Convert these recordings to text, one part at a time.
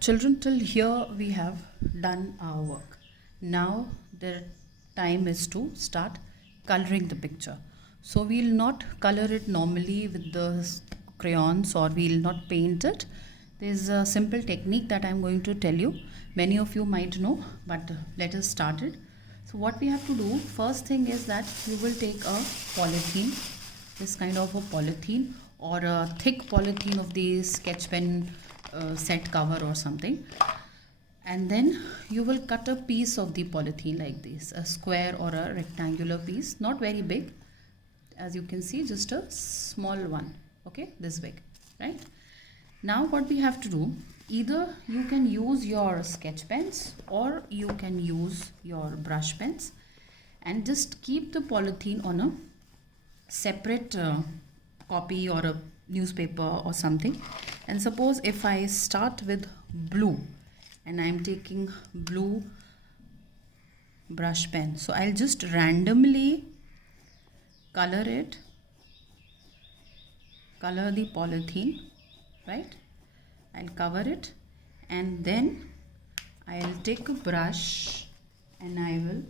Children, till here we have done our work. Now the time is to start coloring the picture. So we'll not color it normally with the crayons, or we'll not paint it. There's a simple technique that I'm going to tell you. Many of you might know, but let us start it. So what we have to do, first thing is that you will take a polythene, this kind of a polythene, or a thick polythene of the sketch pen set cover or something, and then you will cut a piece of the polythene like this, a square or a rectangular piece, not very big, as you can see, just a small one, okay, this big, right? Now what we have to do, either you can use your sketch pens or you can use your brush pens, and just keep the polythene on a separate copy or a newspaper or something. And suppose if I start with blue and I'm taking blue brush pen, so I'll just randomly color the polythene, right? I'll cover it, and then I'll take a brush and I will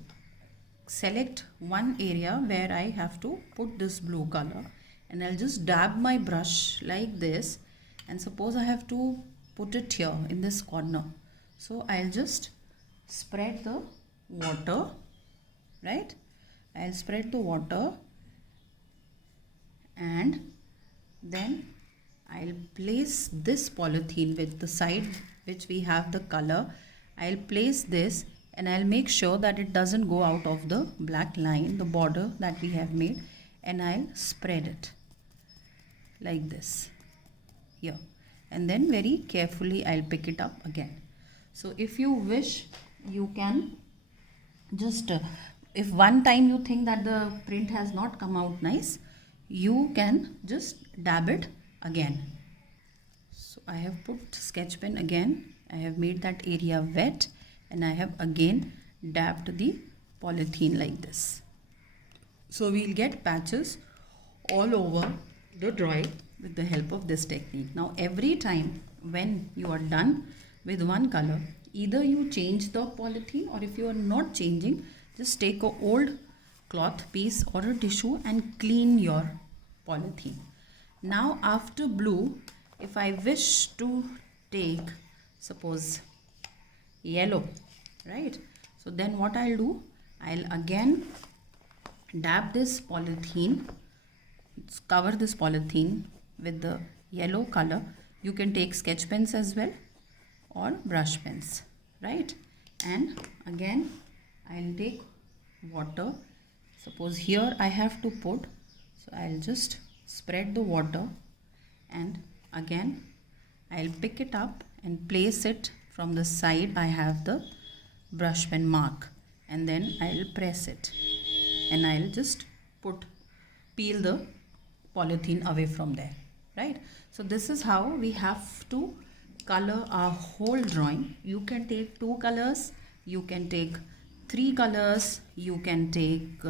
select one area where I have to put this blue color, and I'll just dab my brush like this, and suppose I have to put it here in this corner, so I'll just spread the water, right? I'll spread the water, and then I'll place this polythene with the side which we have the color. I'll place this, and I'll make sure that it doesn't go out of the black line, the border that we have made, and I'll spread it like this here, and then very carefully I'll pick it up again. So if you wish, you can just if one time you think that the print has not come out nice, you can just dab it again. So I have put sketch pen again, I have made that area wet, and I have again dabbed the polythene like this. So we'll get patches all over the drawing with the help of this technique. Now every time when you are done with one color, either you change the polythene, or if you are not changing, just take a old cloth piece or a tissue and clean your polythene. Now after blue, if I wish to take, suppose, yellow, right? So then what I'll do, I'll again dab this polythene, cover this polythene with the yellow color. You can take sketch pens as well or brush pens, right? And again I'll take water. Suppose here I have to put, so I'll just spread the water, and again I'll pick it up and place it from the side. I have the brush pen mark, and then I'll press it, and I'll just peel the polythene away from there, right? So this is how we have to color our whole drawing. You can take 2 colors, you can take 3 colors, you can take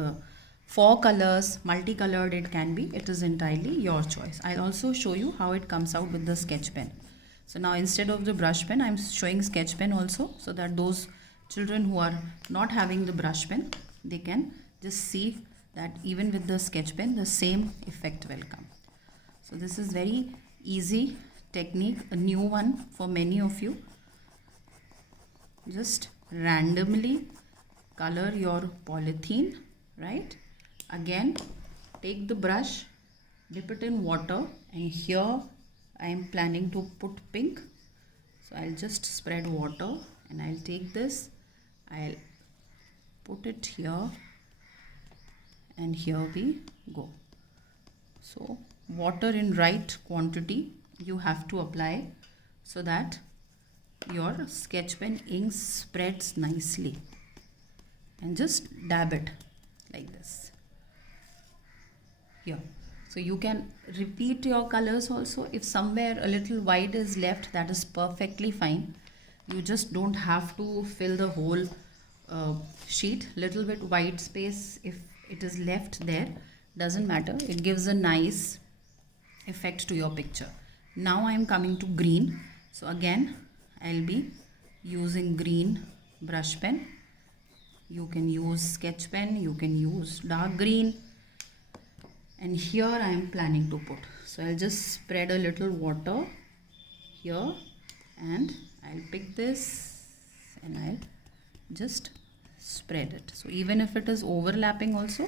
4 colors, multicolored it can be. It is entirely your choice. I'll also show you how it comes out with the sketch pen. So now instead of the brush pen, I'm showing sketch pen also, so that those children who are not having the brush pen, they can just see that even with the sketch pen, the same effect will come. So this is very easy technique, a new one for many of you. Just randomly color your polythene, right? Again, take the brush, dip it in water, and here I am planning to put pink. So I'll just spread water, and I'll take this, I'll put it here, and here we go. So water in right quantity you have to apply, so that your sketch pen ink spreads nicely, and just dab it like this here. So you can repeat your colors also. If somewhere a little white is left, that is perfectly fine. You just don't have to fill the whole sheet. Little bit white space, if it is left there, doesn't matter. It gives a nice effect to your picture. Now I am coming to green. So again I'll be using green brush pen. You can use sketch pen, you can use dark green, and here I am planning to put. So I'll just spread a little water here and I'll pick this and I'll just spread it. So even if it is overlapping also,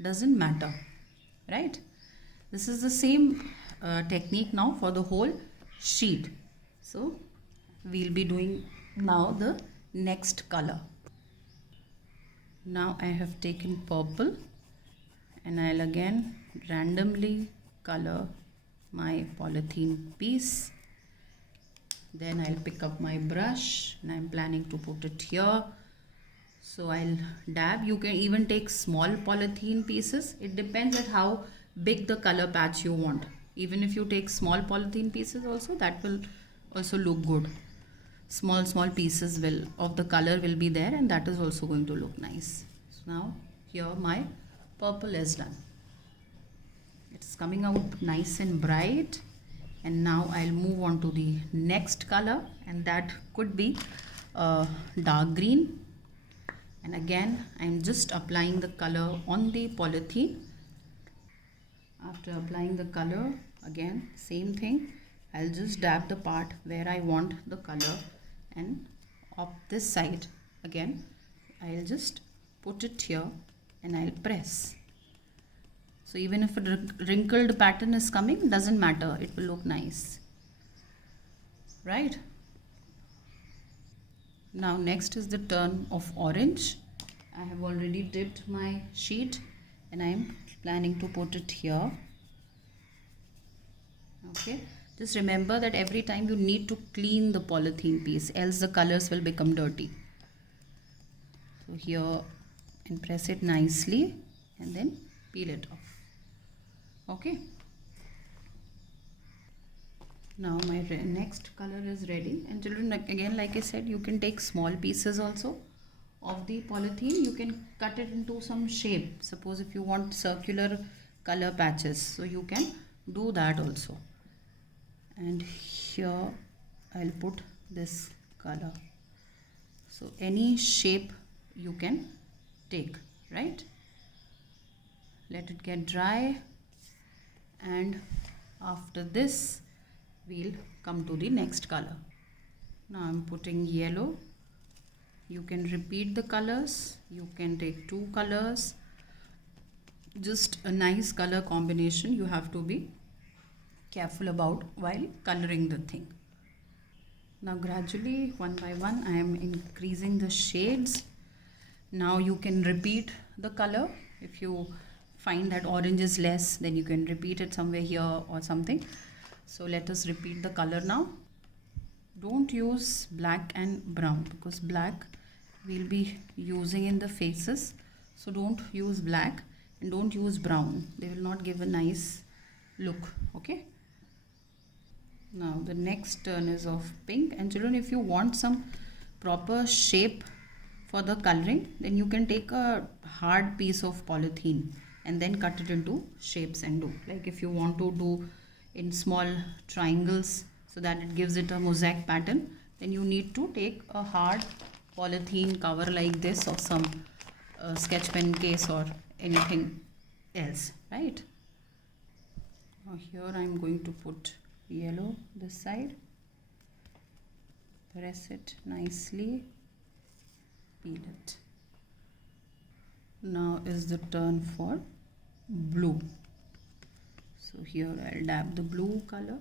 doesn't matter, right? This is the same technique now for the whole sheet. So we'll be doing now the next color. Now I have taken purple and I'll again randomly color my polythene piece. Then I'll pick up my brush and I'm planning to put it here. So I'll dab. You can even take small polythene pieces. It depends on how big the color patch you want. Even if you take small polythene pieces also, that will also look good. Small pieces of the color will be there and that is also going to look nice. So now here my purple is done. It's coming out nice and bright, and now I'll move on to the next color, and that could be dark green. And again I'm just applying the color on the polythene. After applying the color, again same thing, I'll just dab the part where I want the color, and up this side again I'll just put it here and I'll press. So even if a wrinkled pattern is coming, doesn't matter, it will look nice, right? Now next is the turn of orange. I have already dipped my sheet and I am planning to put it here. Okay, just remember that every time you need to clean the polythene piece, else the colors will become dirty. So here, and press it nicely and then peel it off. Okay, now my next color is ready. And children, again like I said, you can take small pieces also of the polythene. You can cut it into some shape. Suppose if you want circular color patches, so you can do that also. And here I'll put this color. So any shape you can take, right? Let it get dry, and after this we'll come to the next color. Now I'm putting yellow. You can repeat the colors, you can take 2 colors, just a nice color combination you have to be careful about while coloring the thing. Now gradually, one by one, I am increasing the shades. Now you can repeat the color. If you find that orange is less, then you can repeat it somewhere here or something. So let us repeat the color now. Don't use black and brown, because black we'll be using in the faces. So don't use black and don't use brown. They will not give a nice look. Okay. Now the next turn is of pink. And children, if you want some proper shape for the coloring, then you can take a hard piece of polythene and then cut it into shapes and do. Like if you want to do in small triangles so that it gives it a mosaic pattern, then you need to take a hard polythene cover like this, or some sketch pen case or anything else, right? Now here I am going to put yellow this side, press it nicely, peel it. Now is the turn for blue. So here I'll dab the blue color.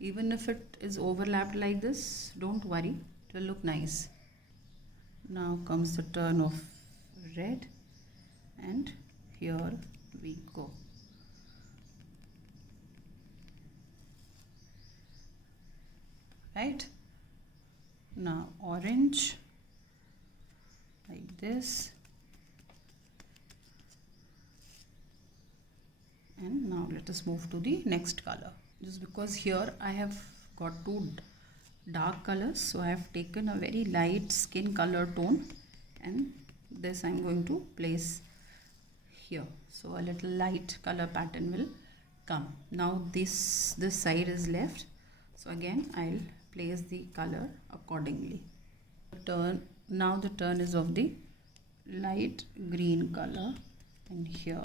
Even if it is overlapped like this, don't worry, it will look nice. Now comes the turn of red, and here we go. Right? Now orange, like this. And now let us move to the next color. Just because here I have got 2 dark colors, so I have taken a very light skin color tone, and this I am going to place here. So a little light color pattern will come. Now this side is left, so again I'll place the color accordingly. Now the turn is of the light green color, and here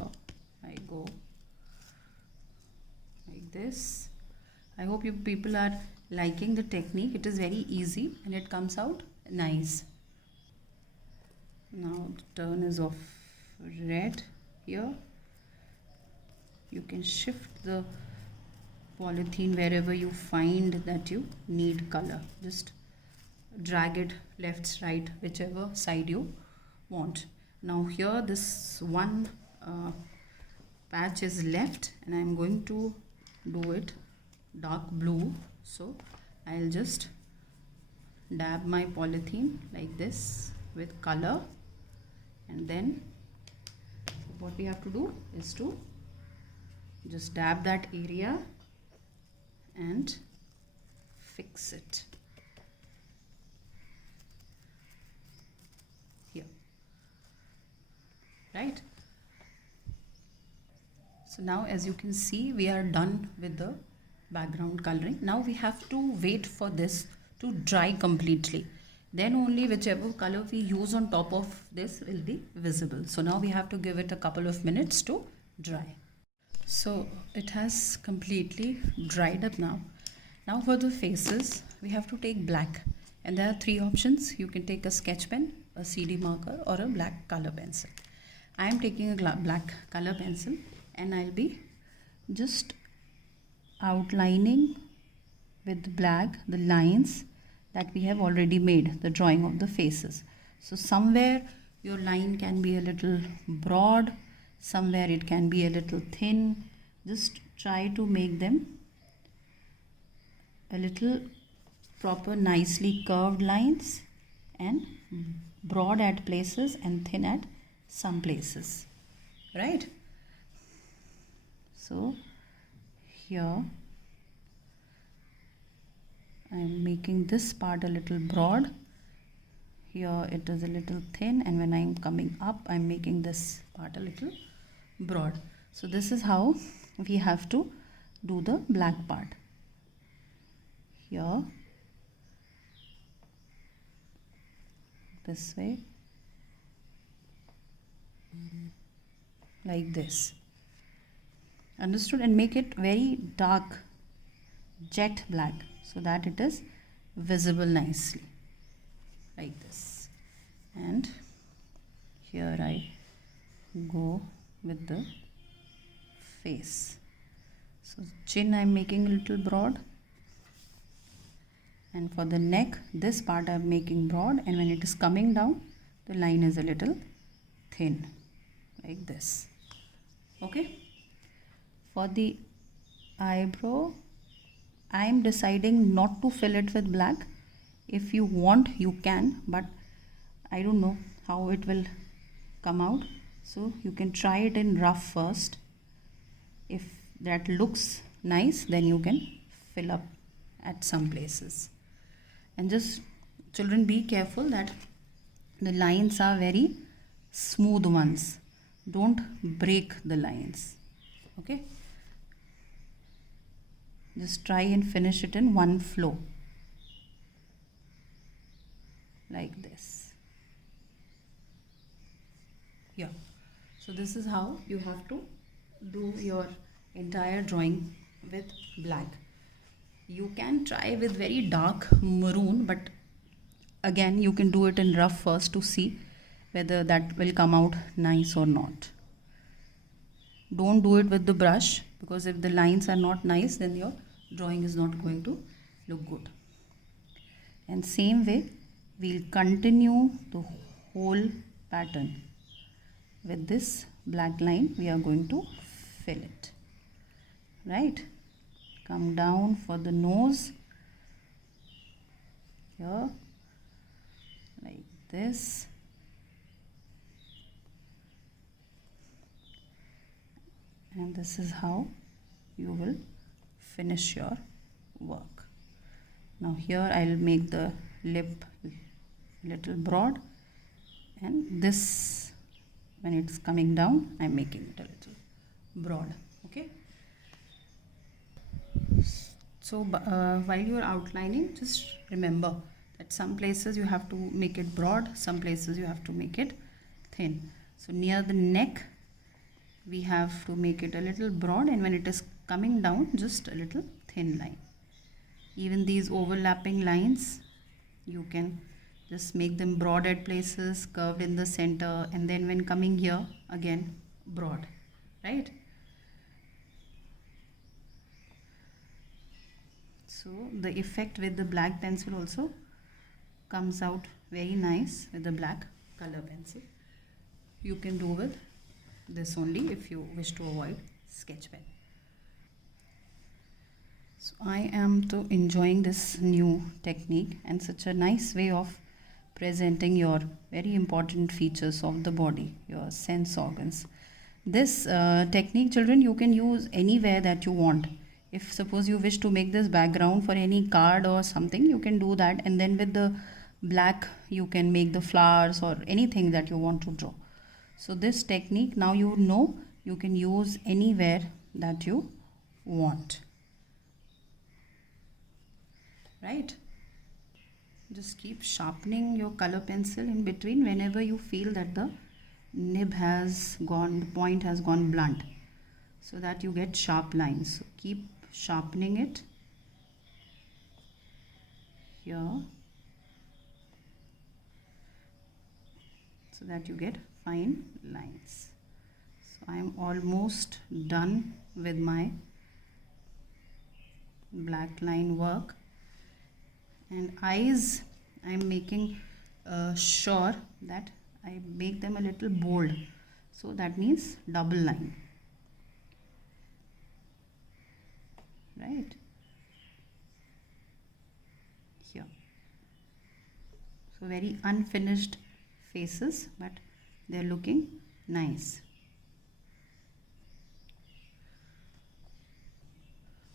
I go like this. I hope you people are liking the technique. It is very easy and it comes out nice. Now the turn is of red. Here you can shift the polythene wherever you find that you need color. Just drag it left, right, whichever side you want. Now here this one patch is left and I'm going to do it dark blue. So I'll just dab my polythene like this with color, and then what we have to do is to just dab that area and fix it here, right? So now as you can see, we are done with the background coloring. Now we have to wait for this to dry completely, then only whichever color we use on top of this will be visible. So now we have to give it a couple of minutes to dry. So it has completely dried up now. Now for the faces, we have to take black, and there are three options. You can take a sketch pen, a CD marker, or a black color pencil. I am taking a black color pencil, and I'll be just outlining with black the lines that we have already made, the drawing of the faces. So somewhere your line can be a little broad, somewhere it can be a little thin. Just try to make them a little proper, nicely curved lines, and broad at places and thin at some places, right? So here I am making this part a little broad, here it is a little thin, and when I am coming up I am making this part a little broad. So this is how we have to do the black part. Here, this way, like this. Understood? And make it very dark, jet black, so that it is visible nicely, like this. And here I go with the face. So chin I am making a little broad, and for the neck, this part I am making broad, and when it is coming down, the line is a little thin, like this. Okay. For the eyebrow, I am deciding not to fill it with black. If you want, you can, but I don't know how it will come out. So you can try it in rough first. If that looks nice, then you can fill up at some places. And just, children, be careful that the lines are very smooth ones. Don't break the lines. Okay. Just try and finish it in one flow, like this. Yeah. So this is how you have to do your entire drawing with black. You can try with very dark maroon, but again you can do it in rough first to see whether that will come out nice or not. Don't do it with the brush, because if the lines are not nice, then your drawing is not going to look good. And same way, we'll continue the whole pattern. With this black line, we are going to fill it, right? Come down for the nose, here, like this. And this is how you will finish your work. Now here I'll make the lip little broad, and this, when it's coming down, I'm making it a little broad. Okay. So while you are outlining, just remember that some places you have to make it broad, some places you have to make it thin. So near the neck we have to make it a little broad, and when it is coming down, just a little thin line. Even these overlapping lines, you can just make them broad at places, curved in the center, and then when coming here, again broad, right? So the effect with the black pencil also comes out very nice with the black color pencil. You can do with this only if you wish to avoid sketch pen. So I am to enjoying this new technique and such a nice way of presenting your very important features of the body, your sense organs. This technique, children, you can use anywhere that you want. If suppose you wish to make this background for any card or something, you can do that, and then with the black you can make the flowers or anything that you want to draw. So this technique, now you know, you can use anywhere that you want, right? Just keep sharpening your color pencil in between whenever you feel that the nib has gone, the point has gone blunt, so that you get sharp lines. So keep sharpening it here so that you get fine lines. So I am almost done with my black line work. And eyes, I am making sure that I make them a little bold. So that means double line, right? Here. So very unfinished faces, but they are looking nice.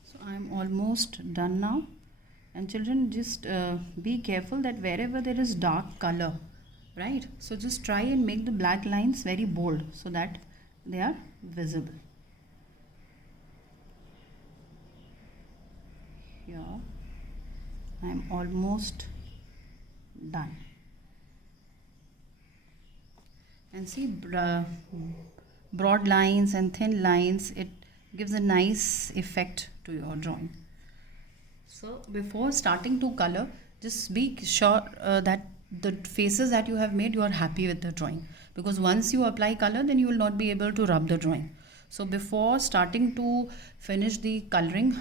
So I am almost done now. And children, just be careful that wherever there is dark color, right? So just try and make the black lines very bold so that they are visible. Here, I am almost done. And see, broad lines and thin lines, it gives a nice effect to your drawing. So before starting to color, just be sure that the faces that you have made, you are happy with the drawing, because once you apply color, then you will not be able to rub the drawing. So before starting to finish the coloring,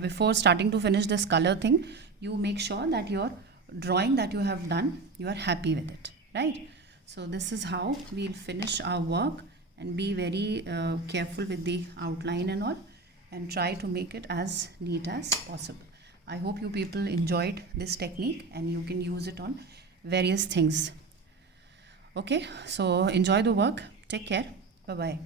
before starting to finish this color thing, you make sure that your drawing that you have done, you are happy with it, right? So this is how we'll finish our work, and be very careful with the outline and all, and try to make it as neat as possible. I hope you people enjoyed this technique and you can use it on various things. Okay, so enjoy the work. Take care. Bye-bye.